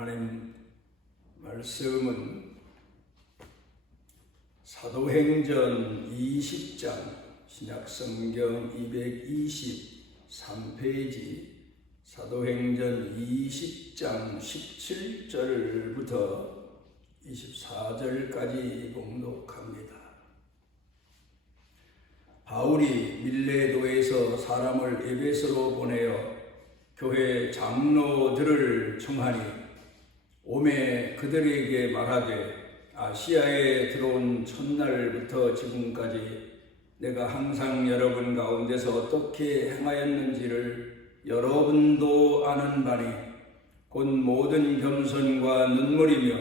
하나님 말씀은 사도행전 20장 신약성경 223페이지 사도행전 20장 17절부터 24절까지 봉독합니다. 바울이 밀레도에서 사람을 에베소로 보내어 교회 장로들을 청하니 오매 그들에게 말하되 아시아에 들어온 첫날부터 지금까지 내가 항상 여러분 가운데서 어떻게 행하였는지를 여러분도 아는 바니 곧 모든 겸손과 눈물이며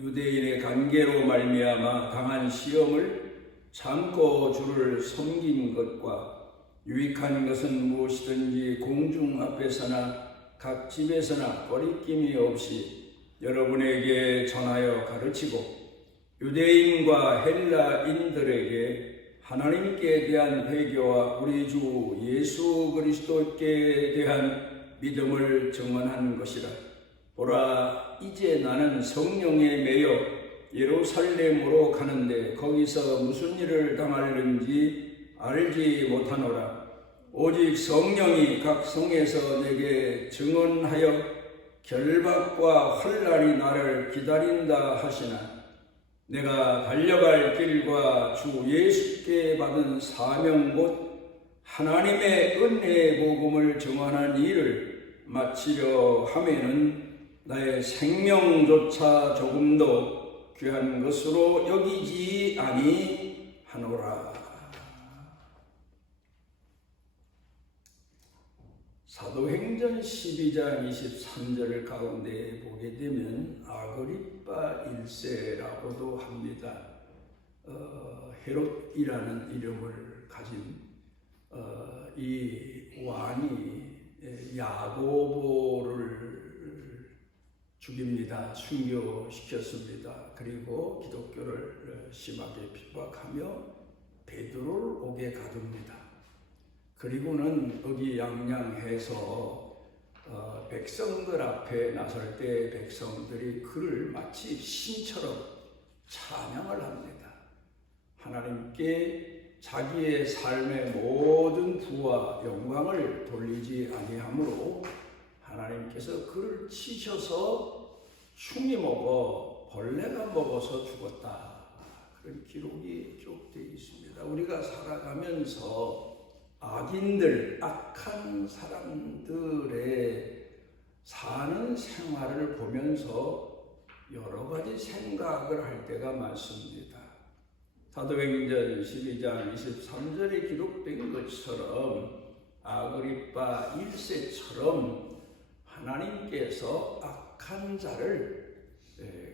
유대인의 관계로 말미암아 당한 시험을 참고 주를 섬긴 것과 유익한 것은 무엇이든지 공중 앞에서나 각 집에서나 거리낌이 없이 여러분에게 전하여 가르치고 유대인과 헬라인들에게 하나님께 대한 회개와 우리 주 예수 그리스도께 대한 믿음을 증언한 것이라. 보라, 이제 나는 성령에 매여 예루살렘으로 가는데 거기서 무슨 일을 당하는지 알지 못하노라. 오직 성령이 각 성에서 내게 증언하여 결박과 환난이 나를 기다린다 하시나 내가 달려갈 길과 주 예수께 받은 사명 곧 하나님의 은혜의 복음을 증언한 일을 마치려 하면은 나의 생명조차 조금도 귀한 것으로 여기지 아니하노라. 사도행전 12장 23절 가운데 보게 되면 아그리빠 1세라고도 합니다. 헤롯이라는 이름을 가진 이 왕이 야고보를 죽입니다. 순교시켰습니다. 그리고 기독교를 심하게 핍박하며 베드로를 옥에 가둡니다. 그리고는 의기양양해서 백성들 앞에 나설 때 백성들이 그를 마치 신처럼 찬양을 합니다. 하나님께 자기의 삶의 모든 부와 영광을 돌리지 아니하므로 하나님께서 그를 치셔서 충이 먹어 벌레가 먹어서 죽었다. 그런 기록이 기록되어 있습니다. 우리가 살아가면서 악인들, 악한 사람들의 사는 생활을 보면서 여러 가지 생각을 할 때가 많습니다. 사도행전 12장 23절에 기록된 것처럼 아그리빠 1세처럼 하나님께서 악한 자를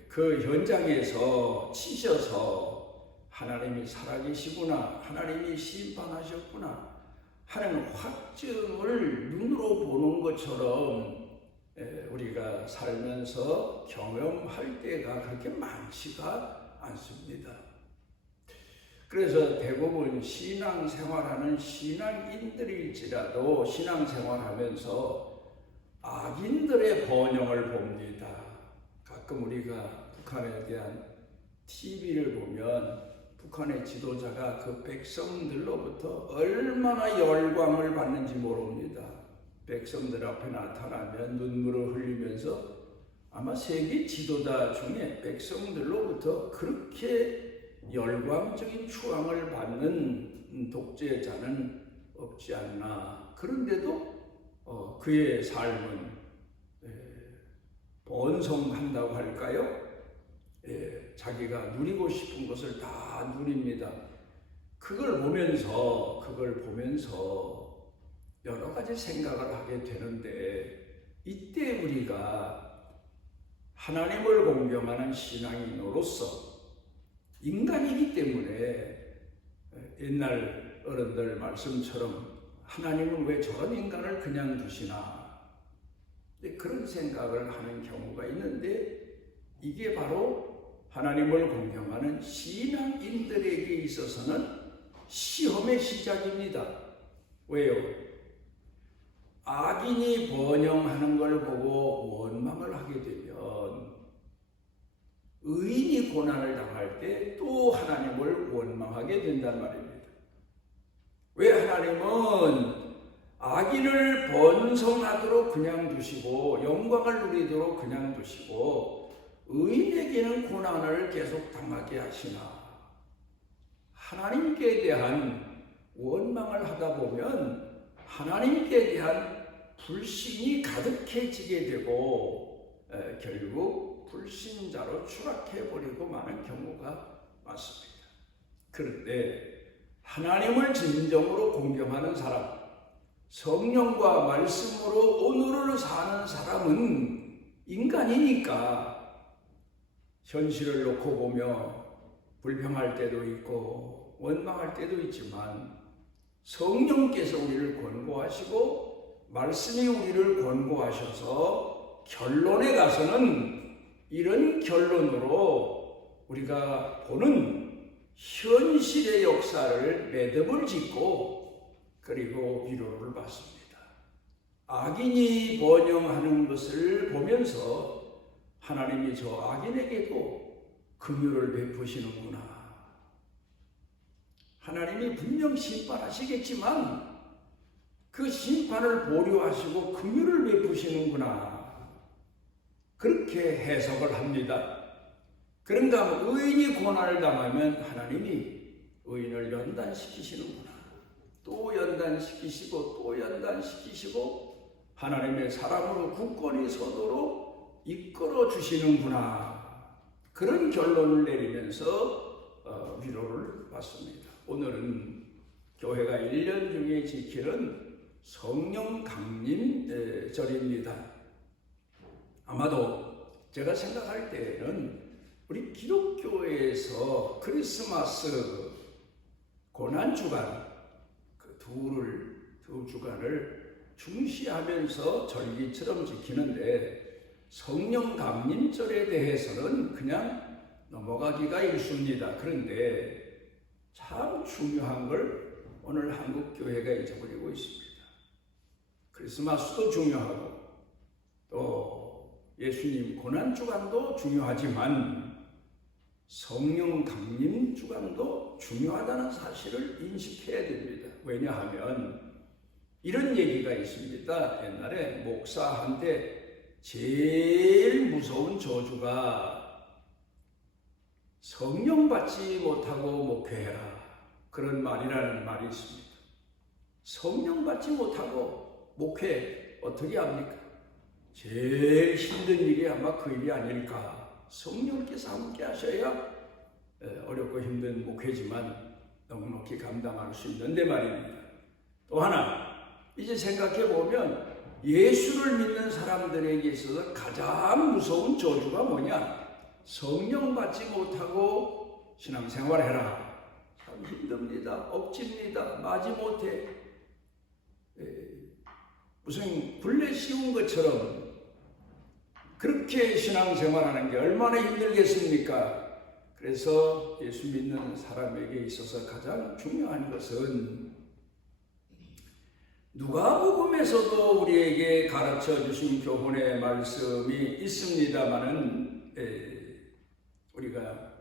그 현장에서 치셔서 하나님이 살아계시구나, 하나님이 심판하셨구나 하는 확증을 눈으로 보는 것처럼 우리가 살면서 경험할 때가 그렇게 많지가 않습니다. 그래서 대부분 신앙생활하는 신앙인들일지라도 신앙생활하면서 악인들의 번영을 봅니다. 가끔 우리가 북한에 대한 TV를 보면 북한의 지도자가 그 백성들로부터 얼마나 열광을 받는지 모릅니다. 백성들 앞에 나타나면 눈물을 흘리면서 아마 세계 지도자 중에 백성들로부터 그렇게 열광적인 추앙을 받는 독재자는 없지 않나. 그런데도 그의 삶은 번성한다고 할까요? 자기가 누리고 싶은 것을 다 누립니다. 그걸 보면서 여러 가지 생각을 하게 되는데 이때 우리가 하나님을 공경하는 신앙인으로서 인간이기 때문에 옛날 어른들 말씀처럼 하나님은 왜 저런 인간을 그냥 두시나 그런 생각을 하는 경우가 있는데 이게 바로 하나님을 공경하는 신앙인들에게 있어서는 시험의 시작입니다. 왜요? 악인이 번영하는 걸 보고 원망을 하게 되면 원망하게 된단 말입니다. 왜 하나님은 악인을 번성하도록 그냥 두시고 영광을 누리도록 그냥 두시고 의인에게는 고난을 계속 당하게 하시나? 하나님께 대한 원망을 하다 보면 하나님께 대한 불신이 가득해지게 되고 결국 불신자로 추락해버리고 마는 경우가 많습니다. 그런데 하나님을 진정으로 공경하는 사람, 성령과 말씀으로 오늘을 사는 사람은 인간이니까 현실을 놓고 보며 불평할 때도 있고 원망할 때도 있지만 성령께서 우리를 권고하시고 말씀이 우리를 권고하셔서 결론에 가서는 이런 결론으로 우리가 보는 현실의 역사를 매듭을 짓고 그리고 위로를 받습니다. 악인이 번영하는 것을 보면서 하나님이 저 악인에게도 긍휼을 베푸시는구나. 하나님이 분명 심판하시겠지만 그 심판을 보류하시고 긍휼을 베푸시는구나. 그렇게 해석을 합니다. 그런가 하면 의인이 고난을 당하면 하나님이 의인을 연단시키시는구나. 또 연단시키시고 또 연단시키시고 하나님의 사람으로 굳건히 서도록 이끌어 주시는구나. 그런 결론을 내리면서 위로를 받습니다. 오늘은 교회가 1년 중에 지키는 성령 강림절입니다. 아마도 제가 생각할 때에는 우리 기독교에서 크리스마스 고난주간 두 주간을 중시하면서 절기처럼 지키는데 성령 강림절에 대해서는 그냥 넘어가기가 일쑤입니다. 그런데 참 중요한 걸 오늘 한국 교회가 잊어버리고 있습니다. 크리스마스도 중요하고 또 예수님 고난주간도 중요하지만 성령 강림 주간도 중요하다는 사실을 인식해야 됩니다. 왜냐하면 이런 얘기가 있습니다. 옛날에 목사한테 제일 무서운 저주가 성령 받지 못하고 목회해라. 그런 말이라는 말이 있습니다. 성령 받지 못하고 목회 어떻게 합니까? 제일 힘든 일이 아마 그 일이 아닐까. 성령께서 함께 하셔야 어렵고 힘든 목회지만 넉넉히 감당할 수 있는데 말입니다. 또 하나 이제 생각해 보면 예수를 믿는 사람들에게 있어서 가장 무서운 저주가 뭐냐? 성령 받지 못하고 신앙생활해라. 참 힘듭니다. 억집니다. 마지 못해. 무슨 굴레 씌운 것처럼 그렇게 신앙생활하는 게 얼마나 힘들겠습니까? 그래서 예수 믿는 사람에게 있어서 가장 중요한 것은 누가복음에서도 우리에게 가르쳐 주신 교훈의 말씀이 있습니다마는 우리가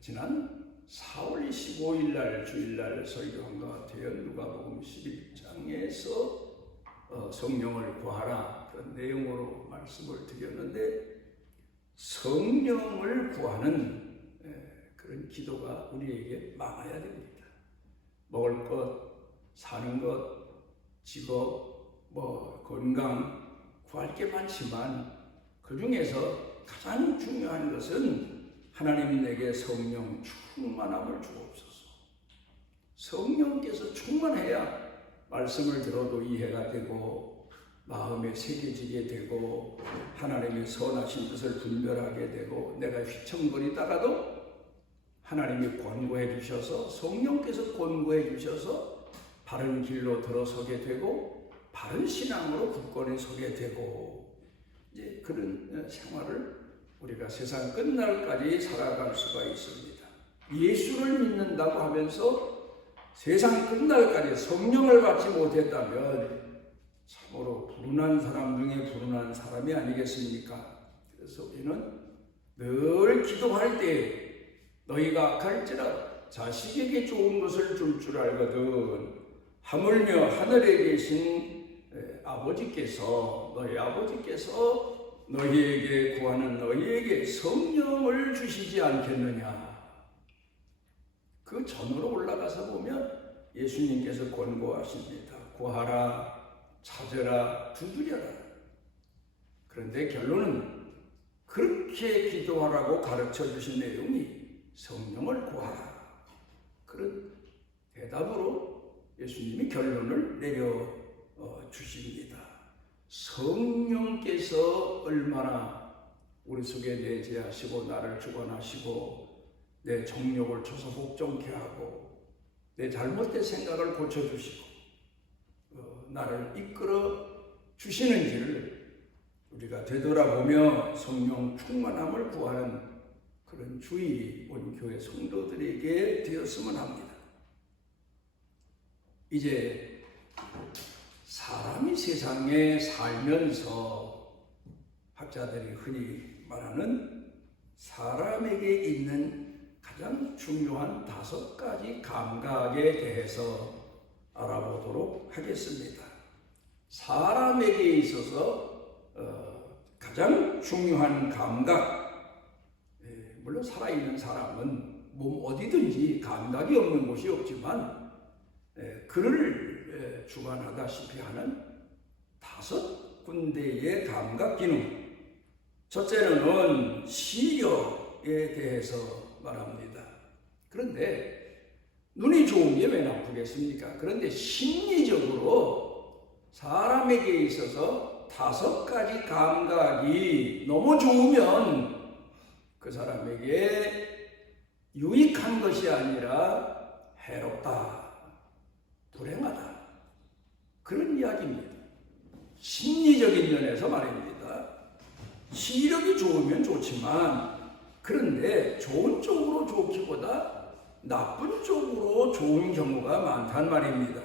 지난 4월 25일 날 주일날 설교한 것 같아요. 누가복음 11장에서 성령을 구하라 그런 내용으로 말씀을 드렸는데 성령을 구하는 그런 기도가 우리에게 많아야 됩니다. 먹을 것, 사는 것, 직업, 건강 구할 게 많지만 그 중에서 가장 중요한 것은 하나님 내게 성령 충만함을 주옵소서. 성령께서 충만해야 말씀을 들어도 이해가 되고 마음에 새겨지게 되고 하나님의 선하신 뜻을 분별하게 되고 내가 휘청거리다가도 하나님이 권고해 주셔서 성령께서 권고해 주셔서 바른 길로 들어서게 되고 바른 신앙으로 굳건히 서게 되고 이제 그런 생활을 우리가 세상 끝날까지 살아갈 수가 있습니다. 예수를 믿는다고 하면서 세상 끝날까지 성령을 받지 못했다면 참으로 불운한 사람 중에 불운한 사람이 아니겠습니까? 그래서 우리는 늘 기도할 때 너희가 악할지라도 자식에게 좋은 것을 줄 줄 알거든 하물며 하늘에 계신 아버지께서 너희 아버지께서 너희에게 구하는 너희에게 성령을 주시지 않겠느냐. 그 전으로 올라가서 보면 예수님께서 권고하십니다. 구하라, 찾으라, 두드려라. 그런데 결론은 그렇게 기도하라고 가르쳐 주신 내용이 성령을 구하라. 그런 대답으로 예수님이 결론을 내려 주십니다. 성령께서 얼마나 우리 속에 내재하시고 나를 주관하시고 내 정욕을 쳐서 복종케 하고 내 잘못된 생각을 고쳐주시고 나를 이끌어 주시는지를 우리가 되돌아보며 성령 충만함을 구하는 그런 주일이 온 교회 성도들에게 되었으면 합니다. 이제 사람이 세상에 살면서 학자들이 흔히 말하는 사람에게 있는 가장 중요한 5가지 감각에 대해서 알아보도록 하겠습니다. 사람에게 있어서 가장 중요한 감각, 물론 살아있는 사람은 몸 어디든지 감각이 없는 곳이 없지만 그를 주관하다시피 하는 5군데의 감각 기능. 첫째는 시력에 대해서 말합니다. 그런데 눈이 좋은 게 왜 나쁘겠습니까? 그런데 심리적으로 사람에게 있어서 5가지 감각이 너무 좋으면 그 사람에게 유익한 것이 아니라 해롭다, 불행하다, 그런 이야기입니다. 심리적인 면에서 말입니다. 시력이 좋으면 좋지만 그런데 좋은 쪽으로 좋기보다 나쁜 쪽으로 좋은 경우가 많단 말입니다.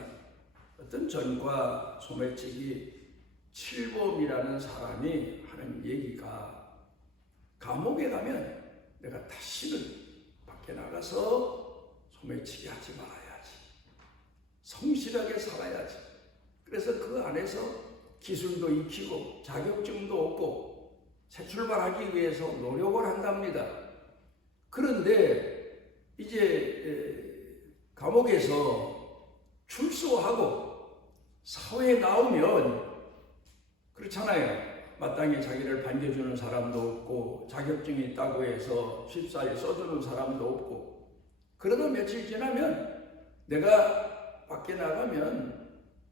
어떤 전과 소매치기 칠범이라는 사람이 하는 얘기가 감옥에 가면 내가 다시는 밖에 나가서 소매치기 하지 말아야지. 성실하게 살아야지. 그래서 그 안에서 기술도 익히고 자격증도 얻고 새 출발하기 위해서 노력을 한답니다. 그런데 이제 감옥에서 출소하고 사회에 나오면 그렇잖아요. 마땅히 자기를 반겨주는 사람도 없고 자격증이 있다고 해서 쉽사리 써주는 사람도 없고 그러다 며칠 지나면 내가 밖에 나가면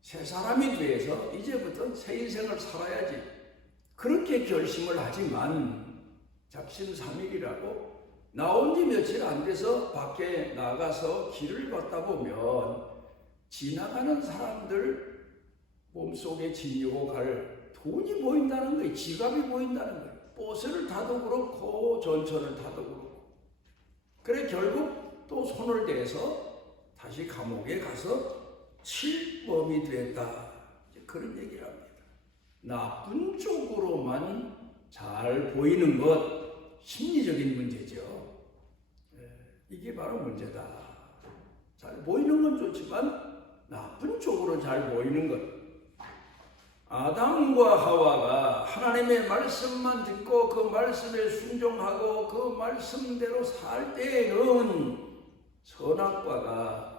새 사람이 돼서 이제부터 새 인생을 살아야지. 그렇게 결심을 하지만 작심삼일이라고 나온 지 며칠 안 돼서 밖에 나가서 길을 걷다 보면 지나가는 사람들 몸속에 지니고 갈 돈이 보인다는 거예요. 지갑이 보인다는 거예요. 버스를 타도 그렇고 전철을 타도 그렇고. 그래 결국 또 손을 대서 다시 감옥에 가서 칠범이 됐다. 그런 얘기를 합니다. 나쁜 쪽으로만 잘 보이는 것, 심리적인 문제죠. 이게 바로 문제다. 잘 보이는 건 좋지만 나쁜 쪽으로 잘 보이는 것. 아담과 하와가 하나님의 말씀만 듣고 그 말씀에 순종하고 그 말씀대로 살 때에는 선악과가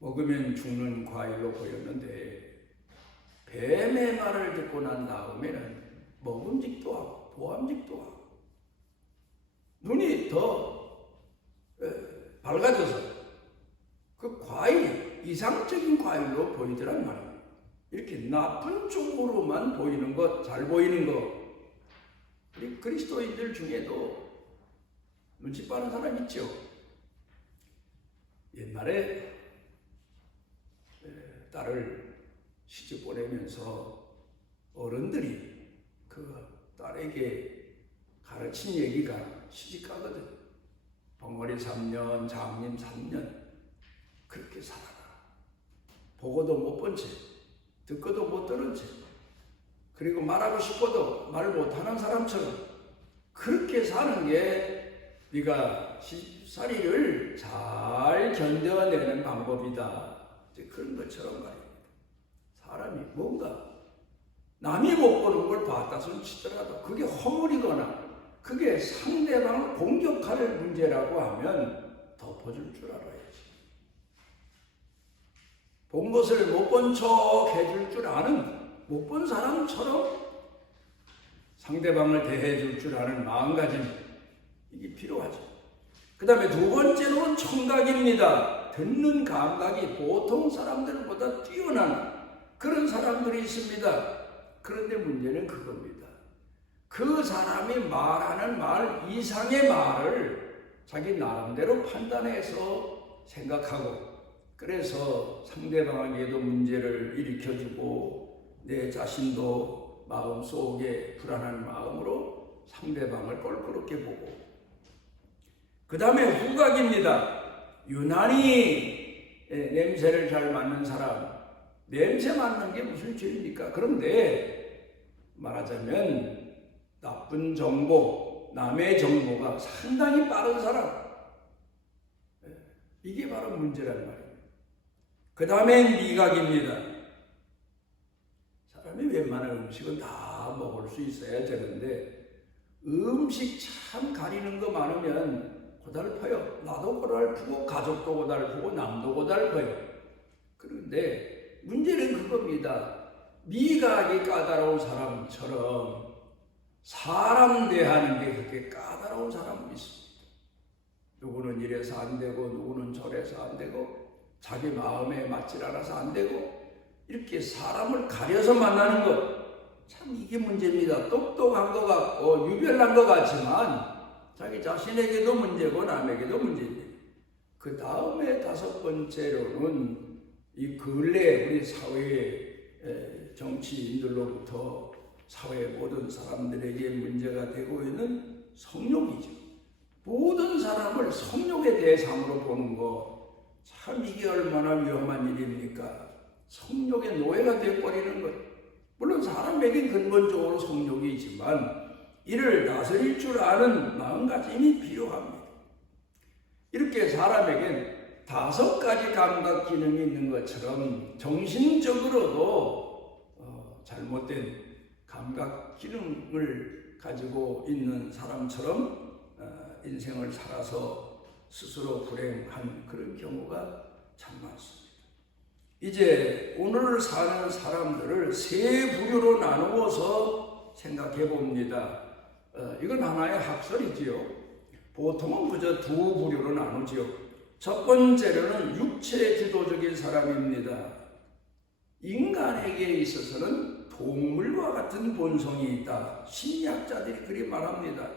먹으면 죽는 과일로 보였는데 뱀의 말을 듣고 난 다음에는 먹음직도 하고 보암직도 하고 눈이 더 밝아져서 그 과일이 이상적인 과일로 보이더란 말이에요. 이렇게 나쁜 쪽으로만 보이는 것, 잘 보이는 것. 우리 그리스도인들 중에도 눈치 빠른 사람 있죠. 옛날에 딸을 시집 보내면서 어른들이 그 딸에게 가르친 얘기가 시집가거든. 벙어리 3년, 장님 3년 그렇게 살아라. 보고도 못 본 채, 듣고도 못 들은 채, 그리고 말하고 싶어도 말 못하는 사람처럼 그렇게 사는 게 네가 시집살이를 잘 견뎌내는 방법이다. 이제 그런 것처럼 말입니다. 사람이 뭔가 남이 못 보는 걸 봤다 손 치더라도 그게 허물이거나 그게 상대방을 공격할 문제라고 하면 덮어줄 줄 알아야지. 본 것을 못 본 척 해줄 줄 아는 못 본 사람처럼 상대방을 대해줄 줄 아는 마음가짐, 이게 필요하죠. 그 다음에 두 번째로는 청각입니다. 듣는 감각이 보통 사람들보다 뛰어난 그런 사람들이 있습니다. 그런데 문제는 그겁니다. 그 사람이 말하는 말 이상의 말을 자기 나름대로 판단해서 생각하고, 그래서 상대방에게도 문제를 일으켜주고 내 자신도 마음속에 불안한 마음으로 상대방을 껄끄럽게 보고, 그 다음에 후각입니다. 유난히 냄새를 잘 맡는 사람, 냄새 맡는 게 무슨 죄입니까? 그런데 말하자면 나쁜 정보, 남의 정보가 상당히 빠른 사람, 이게 바로 문제란 말이에요. 그 다음에 미각입니다. 사람이 웬만한 음식은 다 먹을 수 있어야 되는데 음식 참 가리는 거 많으면 고달퍼요. 나도 고달프고 가족도 고달프고 남도 고달퍼요. 그런데 문제는 그겁니다. 미각이 까다로운 사람처럼 사람 대하는 게 그렇게 까다로운 사람이 있습니다. 누구는 이래서 안 되고 누구는 저래서 안 되고 자기 마음에 맞질 않아서 안 되고 이렇게 사람을 가려서 만나는 것, 참 이게 문제입니다. 똑똑한 것 같고 유별난 것 같지만 자기 자신에게도 문제고 남에게도 문제입니다. 그 다음에 다섯 번째로는 이 근래 우리 사회의 정치인들로부터 사회 모든 사람들에게 문제가 되고 있는 성욕이죠. 모든 사람을 성욕의 대상으로 보는 거, 참 이게 얼마나 위험한 일입니까? 성욕의 노예가 되어버리는 것. 물론 사람에겐 근본적으로 성욕이 있지만 이를 다스릴 줄 아는 마음가짐이 필요합니다. 이렇게 사람에겐 5가지 감각 기능이 있는 것처럼 정신적으로도 잘못된 감각 기능을 가지고 있는 사람처럼 인생을 살아서 스스로 불행한 그런 경우가 참 많습니다. 이제 오늘 사는 사람들을 세 부류로 나누어서 생각해 봅니다. 이건 하나의 학설이지요. 보통은 그저 두 부류로 나누지요. 첫 번째로는 육체 주도적인 사람입니다. 인간에게 있어서는 동물과 같은 본성이 있다. 심리학자들이 그리 말합니다.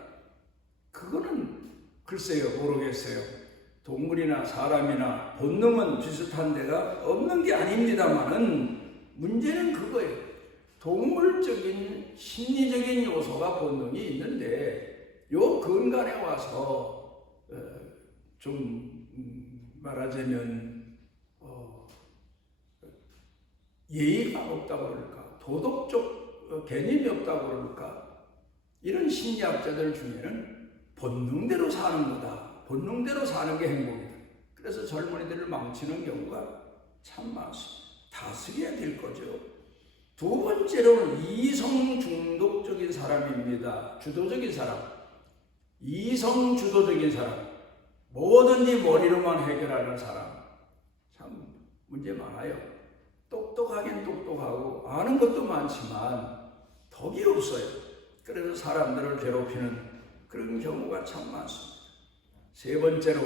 그거는 글쎄요, 모르겠어요. 동물이나 사람이나 본능은 비슷한 데가 없는 게 아닙니다만은 문제는 그거예요. 동물적인 심리적인 요소가 본능이 있는데 요 근간에 와서 좀 말하자면 예의가 없다고 그럴까, 도덕적 개념이 없다고 그럴까, 이런 심리학자들 중에는 본능대로 사는 거다. 본능대로 사는 게 행복이다. 그래서 젊은이들을 망치는 경우가 참 많습니다. 다스려야 될 거죠. 두 번째로는 이성 중독적인 사람입니다. 주도적인 사람. 이성 주도적인 사람. 뭐든지 머리로만 해결하는 사람. 참 문제 많아요. 똑똑하긴 똑똑하고 아는 것도 많지만 덕이 없어요. 그래서 사람들을 괴롭히는 그런 경우가 참 많습니다. 세 번째로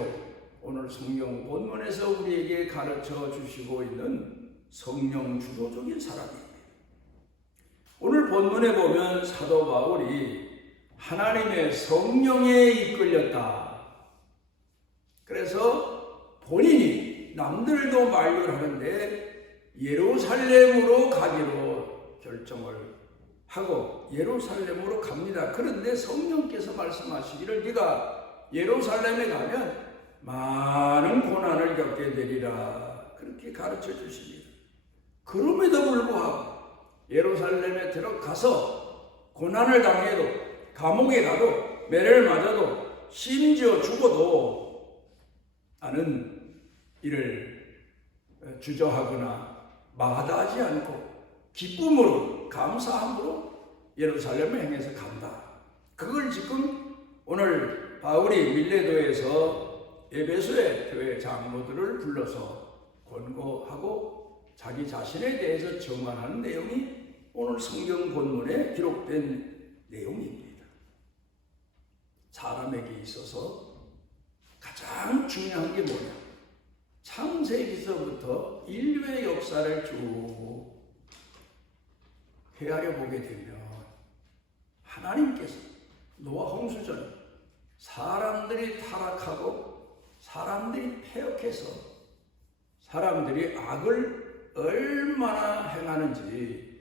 오늘 성경 본문에서 우리에게 가르쳐 주시고 있는 성령 주도적인 사람입니다. 오늘 본문에 보면 사도 바울이 하나님의 성령에 이끌렸다. 그래서 본인이 남들도 만류를 하는데 예루살렘으로 가기로 결정을 하고 예루살렘으로 갑니다. 그런데 성령께서 말씀하시기를 네가 예루살렘에 가면 많은 고난을 겪게 되리라. 그렇게 가르쳐 주십니다. 그럼에도 불구하고 예루살렘에 들어가서 고난을 당해도 감옥에 가도 매를 맞아도 심지어 죽어도 나는 이를 주저하거나 마다하지 않고 기쁨으로 감사함으로 예루살렘을 향해서 간다. 그걸 지금 오늘 바울이 밀레도에서 에베소의 교회 장로들을 불러서 권고하고 자기 자신에 대해서 정언하는 내용이 오늘 성경 본문에 기록된 내용입니다. 사람에게 있어서 가장 중요한 게 뭐냐? 창세기서부터 인류의 역사를 쭉 헤아려 보게 되면 하나님께서 노아 홍수전 사람들이 타락하고 사람들이 패역해서 사람들이 악을 얼마나 행하는지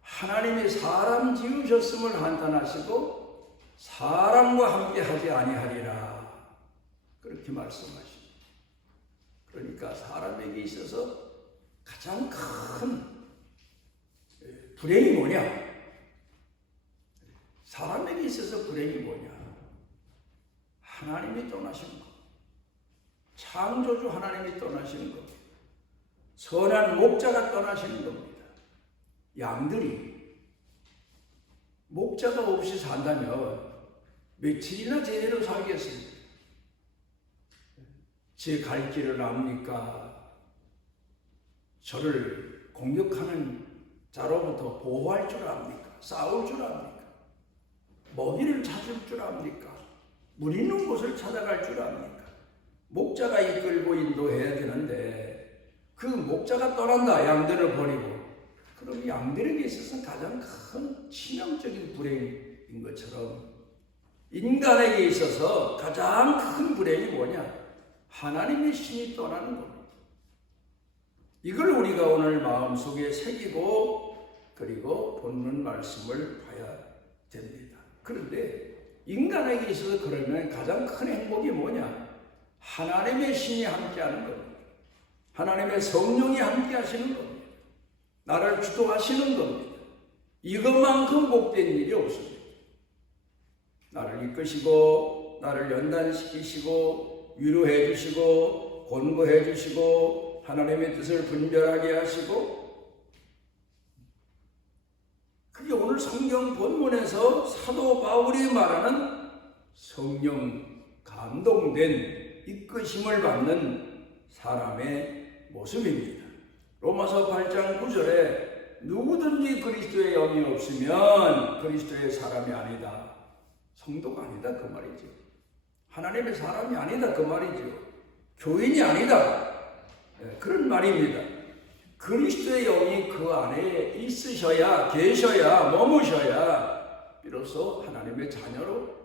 하나님이 사람 지으셨음을 한탄하시고 사람과 함께 하지 아니하리라 그렇게 말씀하십니다. 그러니까 사람에게 있어서 가장 큰 불행이 뭐냐? 사람에게 있어서 불행이 뭐냐? 하나님이 떠나시는 것. 창조주 하나님이 떠나시는 것. 선한 목자가 떠나시는 겁니다. 양들이 목자가 없이 산다면 며칠이나 제대로 살겠습니까? 제 갈 길을 압니까? 저를 공격하는 자로부터 보호할 줄 압니까? 싸울 줄 압니까? 먹이를 찾을 줄 압니까? 물 있는 곳을 찾아갈 줄 압니까? 목자가 이끌고 인도해야 되는데 그 목자가 떠난다. 양들을 버리고. 그럼 양들에게 있어서 가장 큰 치명적인 불행인 것처럼 인간에게 있어서 가장 큰 불행이 뭐냐? 하나님의 신이 떠나는 겁니다. 이걸 우리가 오늘 마음속에 새기고 그리고 본문 말씀을 봐야 됩니다. 그런데 인간에게 있어서 그러면 가장 큰 행복이 뭐냐? 하나님의 신이 함께하는 겁니다. 하나님의 성령이 함께하시는 겁니다. 나를 주도하시는 겁니다. 이것만큼 복된 일이 없습니다. 나를 이끄시고 나를 연단시키시고 위로해 주시고 권고해 주시고 하나님의 뜻을 분별하게 하시고 그게 오늘 성경 본문에서 사도 바울이 말하는 성령 감동된 이끄심을 받는 사람의 모습입니다. 로마서 8장 9절에 누구든지 그리스도의 영이 없으면 그리스도의 사람이 아니다. 성도가 아니다 그 말이죠. 하나님의 사람이 아니다 그 말이죠. 교인이 아니다. 그런 말입니다. 그리스도의 영이 그 안에 있으셔야 계셔야 머무셔야 비로소 하나님의 자녀로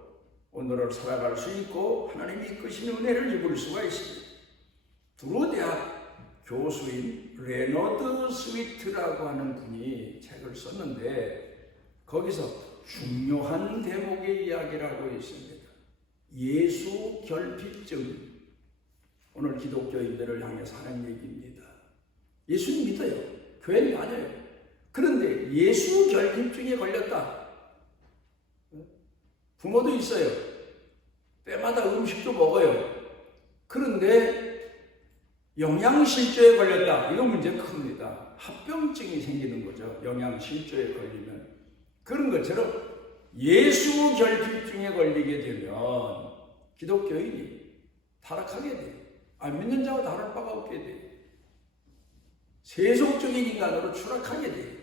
오늘을 살아갈 수 있고 하나님이 이끄시는 은혜를 입을 수가 있습니다. 두로대학 교수인 레너드 스위트라고 하는 분이 책을 썼는데 거기서 중요한 대목의 이야기를 하고 있습니다. 예수 결핍증. 오늘 기독교인들을 향해서 하는 얘기입니다. 예수님 믿어요. 교회 다녀요. 그런데 예수 결핍증에 걸렸다. 부모도 있어요. 때마다 음식도 먹어요. 그런데 영양실조에 걸렸다. 이거 문제 큽니다. 합병증이 생기는 거죠. 영양실조에 걸리면. 그런 것처럼 예수 결핍증에 걸리게 되면 기독교인이 타락하게 돼요. 안 믿는 자와 다를 바가 없게 돼요. 세속적인 인간으로 추락하게 돼요.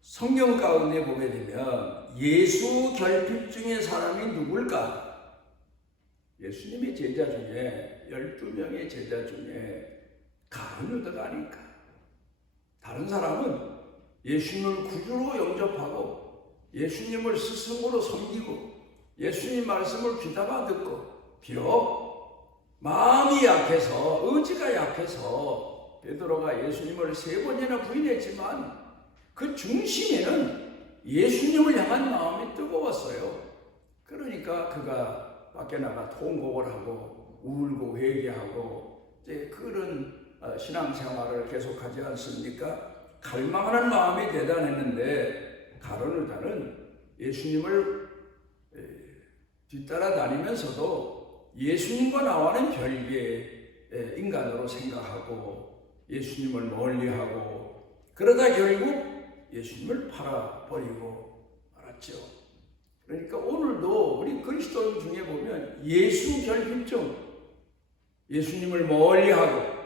성경 가운데 보게 되면 예수 결핍증의 사람이 누굴까? 예수님의 제자 중에 12명의 제자 중에 가룟 유다가 아닐까? 다른 사람은 예수님을 구주로 영접하고 예수님을 스승으로 섬기고 예수님 말씀을 귀담아 듣고 비록 마음이 약해서 의지가 약해서 베드로가 예수님을 3번이나 부인했지만 그 중심에는 예수님을 향한 마음이 뜨거웠어요. 그러니까 그가 밖에 나가 통곡을 하고 울고 회개하고 이제 그런 신앙생활을 계속하지 않습니까? 갈망하는 마음이 대단했는데 가룟 유다는 예수님을 뒤따라 다니면서도 예수님과 나와는 별개의 인간으로 생각하고 예수님을 멀리하고 그러다 결국 예수님을 팔아버리고 말았죠. 그러니까 오늘도 우리 그리스도인 중에 보면 예수 결핍증, 예수님을 멀리하고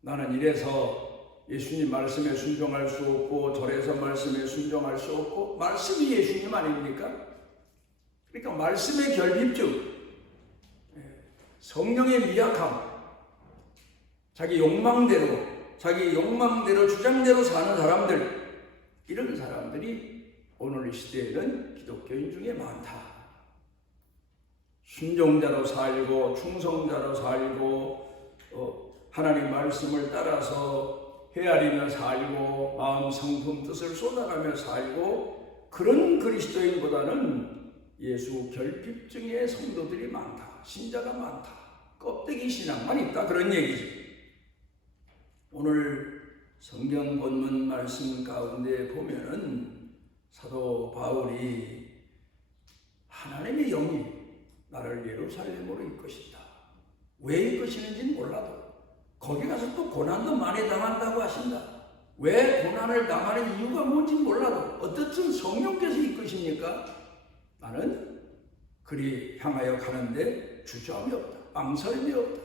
나는 이래서 예수님 말씀에 순종할 수 없고 저래서 말씀에 순종할 수 없고 말씀이 예수님 아닙니까? 그러니까 말씀의 결핍증, 성령의 미약함, 자기 욕망대로 주장대로 사는 사람들, 이런 사람들이 오늘 이 시대에는 기독교인 중에 많다. 순종자로 살고 충성자로 살고 하나님 말씀을 따라서 헤아리며 살고 마음 성품 뜻을 쏟아가며 살고 그런 그리스도인보다는 예수 결핍증의 성도들이 많다. 신자가 많다. 껍데기 신앙만 있다. 그런 얘기지. 오늘 성경 본문 말씀 가운데 보면은 사도 바울이 하나님의 영이 나를 예루살렘으로 이끄신다. 왜 이끄시는지는 몰라도 거기 가서 또 고난도 많이 당한다고 하신다. 왜 고난을 당하는 이유가 뭔지 몰라도 어떻든 성령께서 이끄십니까? 나는 그리 향하여 가는데 주저함이 없다. 망설임이 없다.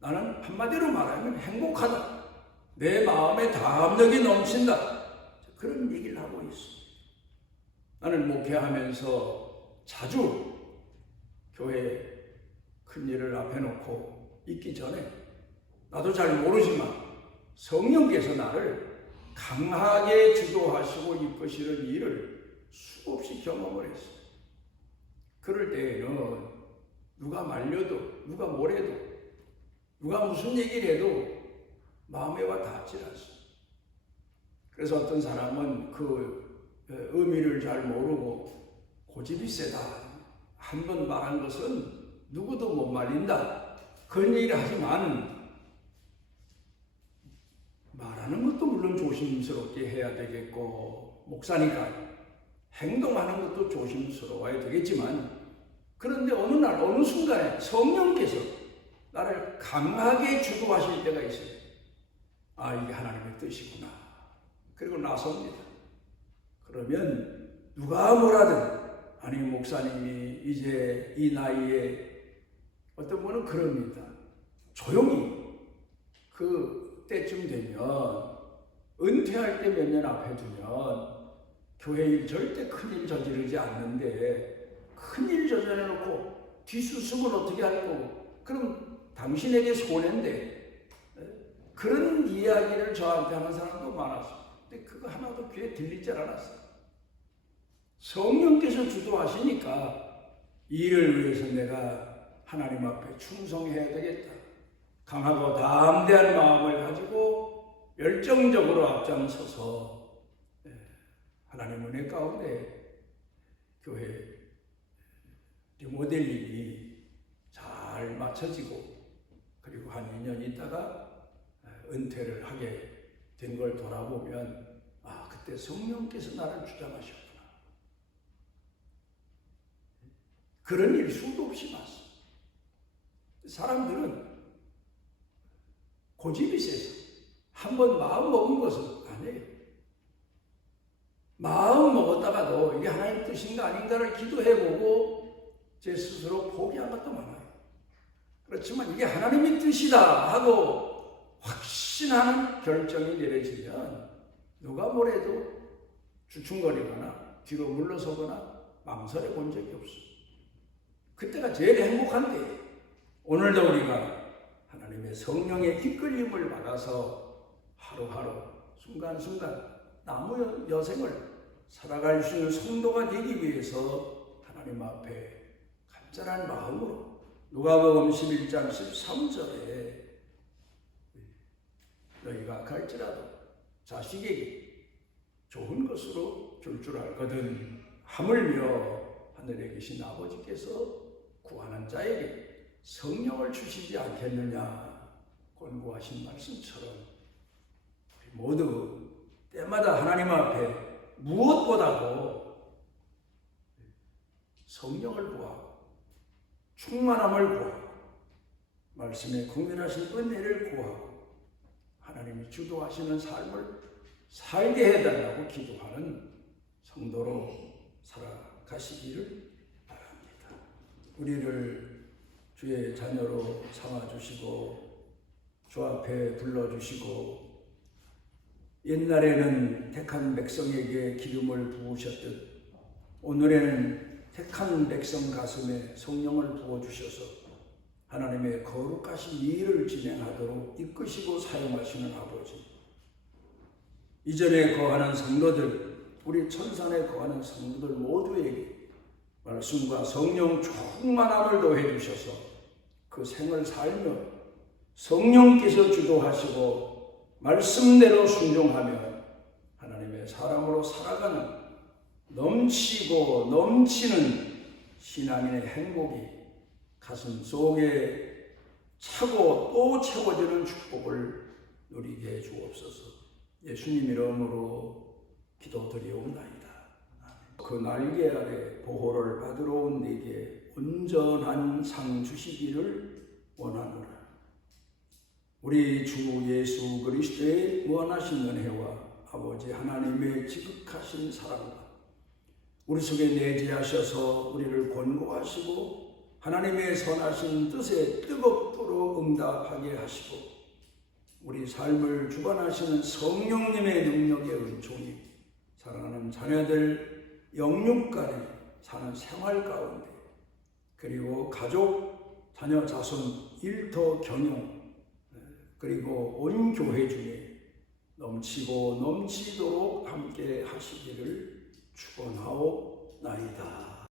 나는 한마디로 말하면 행복하다. 내 마음에 담력이 넘친다. 그런 얘기를 하고 있습니다. 나는 목회하면서 자주 교회 큰 일을 앞에 놓고 있기 전에 나도 잘 모르지만 성령께서 나를 강하게 지도하시고 이끄시는 일을 수없이 경험을 했어요. 그럴 때에는 누가 말려도 누가 뭐래도 누가 무슨 얘기를 해도 마음에 와 닿질 않습니다. 그래서 어떤 사람은 그 의미를 잘 모르고 고집이 세다. 한 번 말한 것은 누구도 못 말린다. 그런 얘기를 하지만 말하는 것도 물론 조심스럽게 해야 되겠고 목사니까 행동하는 것도 조심스러워야 되겠지만 그런데 어느 날 어느 순간에 성령께서 나를 강하게 주도하실 때가 있어요. 아, 이게 하나님의 뜻이구나. 그리고 나섭니다. 그러면 누가 뭐라든 아니 목사님이 이제 이 나이에 어떤 분은 그럽니다. 조용히 그 때쯤 되면 은퇴할 때 몇 년 앞에 두면 교회 일 절대 큰일 저지르지 않는데 큰일 저질러놓고 뒷수습은 어떻게 할 거고 그럼 당신에게 손해인데 그런 이야기를 저한테 하는 사람도 많았어요. 근데 그거 하나도 귀에 들리질 않았어요. 성령께서 주도하시니까 일을 위해서 내가 하나님 앞에 충성해야 되겠다. 강하고 담대한 마음을 가지고 열정적으로 앞장서서 하나님 은혜 가운데 교회 리모델링이 잘 맞춰지고 그리고 한 2년 있다가 은퇴를 하게 된 걸 돌아보면 아, 그때 성령께서 나를 주장하셨구나. 그런 일이 수도 없이 봤어. 사람들은 고집이 세서 한번 마음 먹은 것은 아니에요. 마음 먹었다가도 이게 하나님 뜻인가 아닌가를 기도해보고 제 스스로 포기한 것도 많아요. 그렇지만 이게 하나님의 뜻이다 하고 확신하는 결정이 내려지면 누가 뭐래도 주춤거리거나 뒤로 물러서거나 망설여 본 적이 없어요. 그때가 제일 행복한데 오늘도 우리가 하나님의 성령의 이끌림을 받아서 하루하루 순간순간 나무 여생을 살아갈 수 있는 성도가 되기 위해서 하나님 앞에 간절한 마음으로 누가복음 11장 13절에 너희가 갈지라도 자식에게 좋은 것으로 줄 알거든 하물며 하늘에 계신 아버지께서 구하는 자에게 성령을 주시지 않겠느냐 권고하신 말씀처럼 모두 때마다 하나님 앞에 무엇보다도 성령을 구하고 충만함을 구하고 말씀에 국민하신 은혜를 구하고 하나님이 주도하시는 삶을 살게 해달라고 기도하는 성도로 살아가시기를 바랍니다. 우리를 주의 자녀로 삼아주시고 주 앞에 불러주시고 옛날에는 택한 백성에게 기름을 부으셨듯 오늘에는 택한 백성 가슴에 성령을 부어주셔서 하나님의 거룩하신 일을 진행하도록 이끄시고 사용하시는 아버지, 이전에 거하는 성도들, 우리 천산에 거하는 성도들 모두에게 말씀과 성령 충만함을 더해 주셔서 그 생을 살며 성령께서 주도하시고 말씀대로 순종하며 하나님의 사람으로 살아가는 넘치고 넘치는 신앙인의 행복이 가슴 속에 차고 또 채워지는 축복을 누리게 해 주옵소서. 예수님 이름으로 기도드리옵나이다. 그 날개 아래 보호를 받으러 온 내게 온전한 상 주시기를 원하노라. 우리 주 예수 그리스도의 무한하신 은혜와 아버지 하나님의 지극하신 사랑과 우리 속에 내재하셔서 우리를 권고하시고 하나님의 선하신 뜻에 뜨겁도록 응답하게 하시고 우리 삶을 주관하시는 성령님의 능력의 은총이 사랑하는 자녀들 영육간에 사는 생활 가운데 그리고 가족, 자녀, 자손, 일터, 경영 그리고 온 교회 중에 넘치고 넘치도록 함께 하시기를 축원하옵나이다.